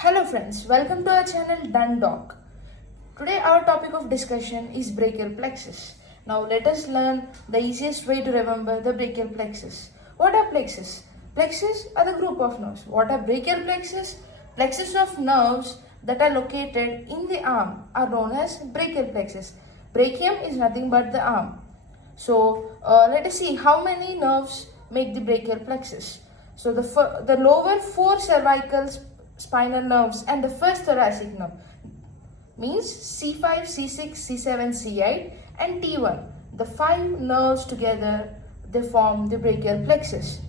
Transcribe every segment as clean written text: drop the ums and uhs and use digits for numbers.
Hello friends, welcome to our channel Done Doc. Today our topic of discussion is brachial plexus. Now let us learn the easiest way to remember the brachial plexus. What are plexus? Plexus are the group of nerves. What are brachial plexus? Plexus of nerves that are located in the arm are known as brachial plexus. Brachium is nothing but the arm. So let us see how many nerves make the brachial plexus. So the lower four cervical spinal nerves and the first thoracic nerve means C5, C6, C7, C8 and T1. The five nerves together they form the brachial plexus.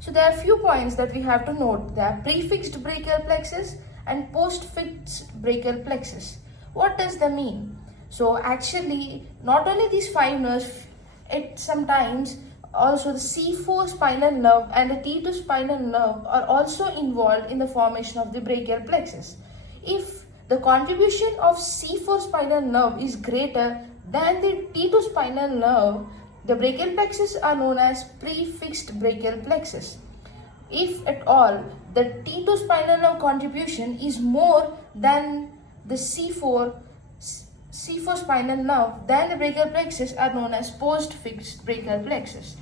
So there are few points that we have to note. There are prefixed brachial plexus and postfixed brachial plexus. What does that mean? So actually not only these five nerves, it sometimes also the C4 spinal nerve and the T2 spinal nerve are also involved in the formation of the brachial plexus. If the contribution of C4 spinal nerve is greater than the T2 spinal nerve, the brachial plexus are known as prefixed brachial plexus. If at all the T2 spinal nerve contribution is more than the C4 spinal nerve, then the brachial plexus are known as postfixed brachial plexus.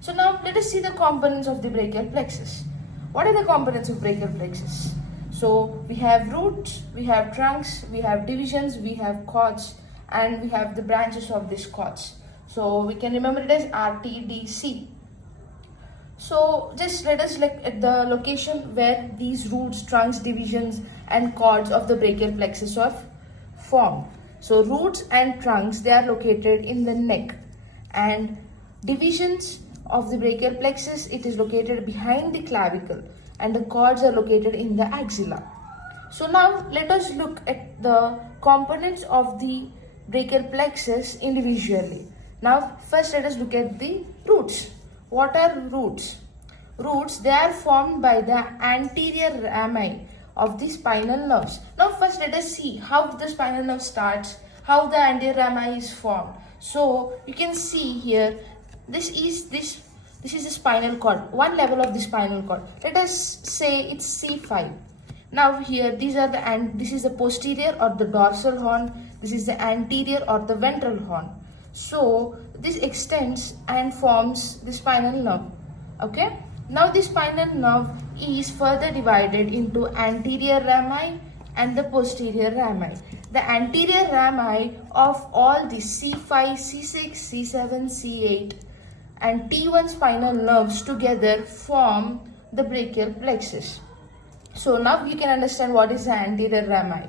So now let us see the components of the brachial plexus. What are the components of brachial plexus? So we have roots, we have trunks, we have divisions, we have cords, and we have the branches of these cords. So we can remember it as RTDC. So just let us look at the location where these roots, trunks, divisions, and cords of the brachial plexus are formed. So roots and trunks, they are located in the neck, and divisions of the brachial plexus, it is located behind the clavicle, and the cords are located in the axilla. So now let us look at the components of the brachial plexus individually. Now first let us look at the roots. What are roots? Roots, they are formed by the anterior rami of the spinal nerves. Now first let us see how the spinal nerve starts, how the anterior rami is formed. So you can see here, this is the spinal cord, one level of the spinal cord. Let us say it's C5. Now here this is the posterior or the dorsal horn, this is the anterior or the ventral horn. So this extends and forms the spinal nerve. Okay. Now the spinal nerve is further divided into anterior rami and the posterior rami. The anterior rami of all the C5, C6, C7, C8 and T1 spinal nerves together form the brachial plexus. So now you can understand what is the anterior rami.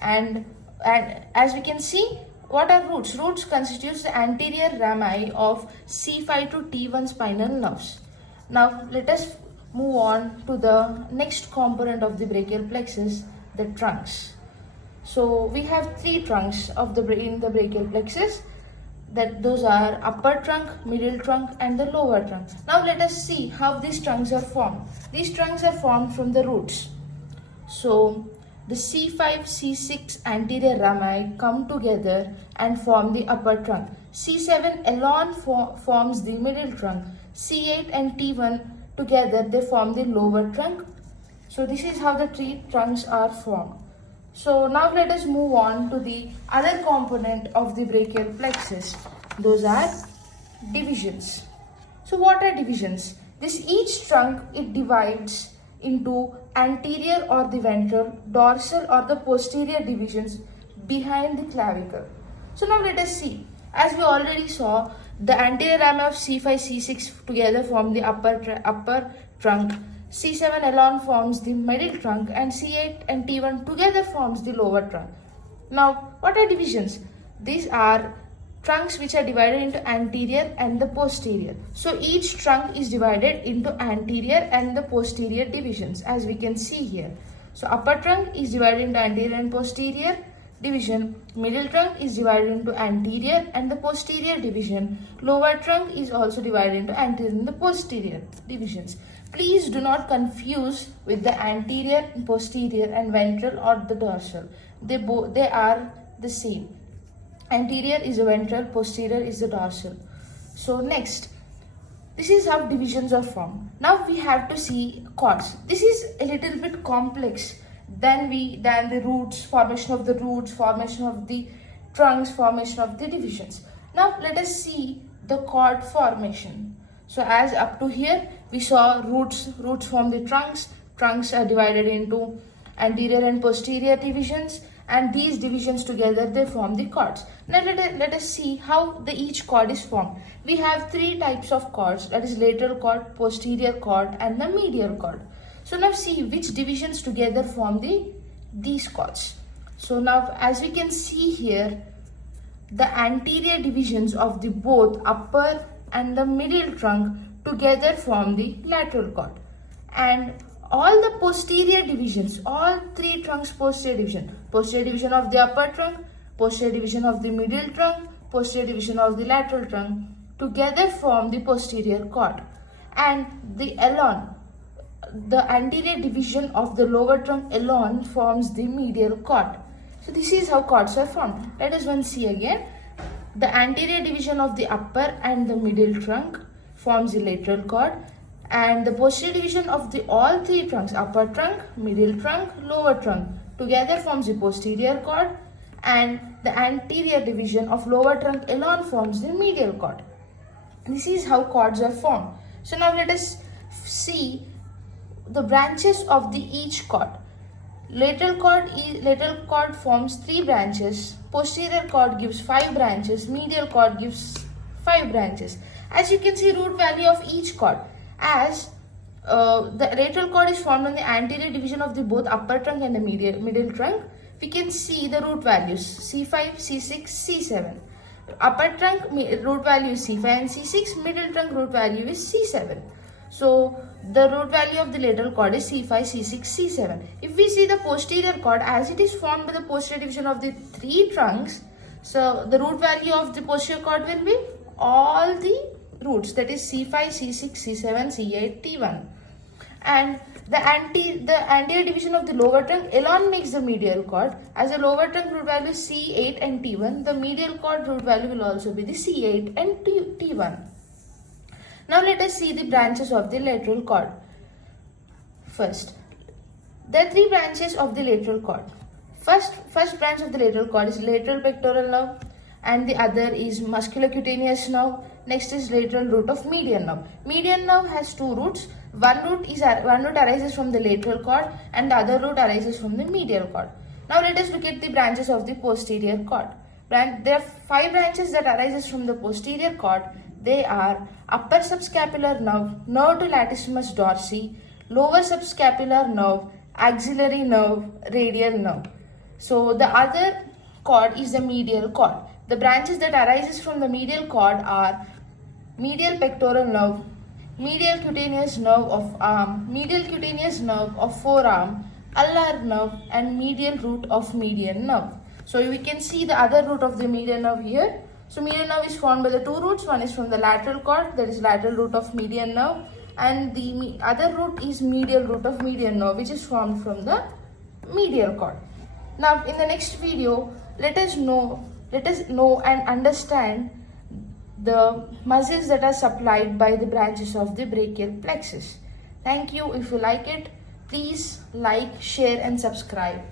And as we can see, what are roots? Roots constitutes the anterior rami of C5 to T1 spinal nerves. Now let us move on to the next component of the brachial plexus, the trunks. So we have three trunks in the brachial plexus. Those are upper trunk, middle trunk and the lower trunk. Now let us see how these trunks are formed. These trunks are formed from the roots. So the C5, C6 anterior rami come together and form the upper trunk. C7 alone forms the middle trunk. C8 and T1 together they form the lower trunk. So this is how the three trunks are formed. So now let us move on to the other component of the brachial plexus. Those are divisions. So what are divisions? Each trunk, it divides into anterior or the ventral, dorsal or the posterior divisions behind the clavicle. So now let us see. As we already saw, the anterior rami of C5, C6 together form the upper trunk. C7 alone forms the middle trunk and C8 and T1 together forms the lower trunk. Now, what are divisions? These are trunks which are divided into anterior and the posterior. So each trunk is divided into anterior and the posterior divisions, as we can see here. So upper trunk is divided into anterior and posterior division. Middle trunk is divided into anterior and the posterior division. Lower trunk is also divided into anterior and the posterior divisions. Please do not confuse with the anterior, posterior and ventral or the dorsal. They are the same. Anterior is the ventral, posterior is the dorsal. So next, this is how divisions are formed. Now we have to see chords. This is a little bit complex then the roots, formation of the roots, formation of the trunks, formation of the divisions. Now let us see the cord formation. So as up to here we saw roots form the trunks are divided into anterior and posterior divisions, and these divisions together they form the cords. Now let us see how each cord is formed. We have three types of cords, that is lateral cord, posterior cord and the medial cord. So now see which divisions together form these cords. So now as we can see here, the anterior divisions of the both upper and the middle trunk together form the lateral cord, and all the posterior divisions, all three trunks posterior division of the upper trunk, posterior division of the middle trunk, posterior division of the lateral trunk together form the posterior cord, and the anterior division of the lower trunk alone forms the medial cord. So this is how cords are formed. Let us once see again. The anterior division of the upper and the middle trunk forms the lateral cord, and the posterior division of the all three trunks, upper trunk, middle trunk, lower trunk together forms the posterior cord, and the anterior division of lower trunk alone forms the medial cord. This is how cords are formed. So now let us see the branches of each cord. Lateral cord forms 3 branches, posterior cord gives 5 branches, medial cord gives 5 branches. As you can see, root value of each cord, as the lateral cord is formed on the anterior division of the both upper trunk and the middle trunk, we can see the root values C5, C6, C7. Upper trunk root value is C5 and C6, middle trunk root value is C7. So the root value of the lateral cord is C5, C6, C7. If we see the posterior cord, as it is formed by the posterior division of the 3 trunks, so the root value of the posterior cord will be all the roots, that is C5, C6, C7, C8, T1. And the anterior division of the lower trunk alone makes the medial cord. As the lower trunk root value is C8 and T1, the medial cord root value will also be the C8 and T1. Now let us see the branches of the lateral cord. First, there are 3 branches of the lateral cord. First branch of the lateral cord is lateral pectoral nerve, and the other is musculocutaneous nerve. Next is lateral root of median nerve. Median nerve has 2 roots. One root arises from the lateral cord, and the other root arises from the medial cord. Now let us look at the branches of the posterior cord. There are 5 branches that arises from the posterior cord. They are upper subscapular nerve, nerve to latissimus dorsi, lower subscapular nerve, axillary nerve, radial nerve. So the other cord is the medial cord. The branches that arises from the medial cord are medial pectoral nerve, medial cutaneous nerve of arm, medial cutaneous nerve of forearm, ulnar nerve, and medial root of median nerve. So we can see the other root of the median nerve here. So median nerve is formed by the 2 roots. One is from the lateral cord, that is lateral root of median nerve, and the other root is medial root of median nerve, which is formed from the medial cord. Now in the next video, let us know and understand the muscles that are supplied by the branches of the brachial plexus. Thank you. If you like it, please like, share and subscribe.